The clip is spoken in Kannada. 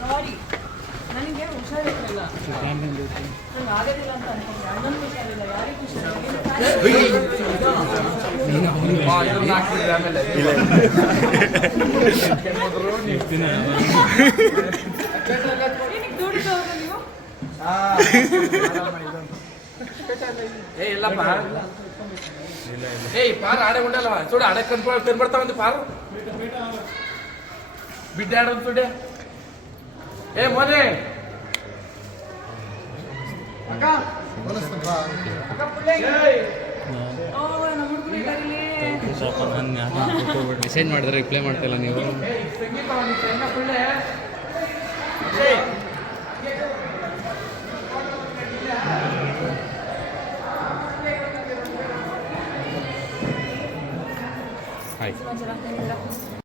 ಸಾರಿ ನನಗೆ ಹುಷಾರಿರಲಿಲ್ಲ. ನಂಗೆ ಆಗೋದಿಲ್ಲ ಅಂತ ಅನ್ಕೊಂಡೆ. ಅಣ್ಣನ ಹುಷಾರಿಲ್ಲ. ಯಾರಿಗೂ ಹುಷಾರಿಲ್ಲ. ಏ, ಇಲ್ಲಪ್ಪ. ಏಯ್ ಪಾರ ಆಡೆ ಉಂಟಲ್ಲವ ಚೂಡ ಆಡೆ ಕನ್ಫರ್ಮ್ ಕನ್ಬರ್ತಾವ ಒಂದು ಪಾರ ಬಿಡ್ಡ ಆಡೋದು ಚೂಡೆ ಏ ಮೋನೆ ಅಕ್ಕ ಅಕ್ಕ ಮೆಸೇಜ್ ಮಾಡಿದ್ರೆ ರಿಪ್ಲೈ ಮಾಡ್ತಿಲ್ಲ ನೀವು.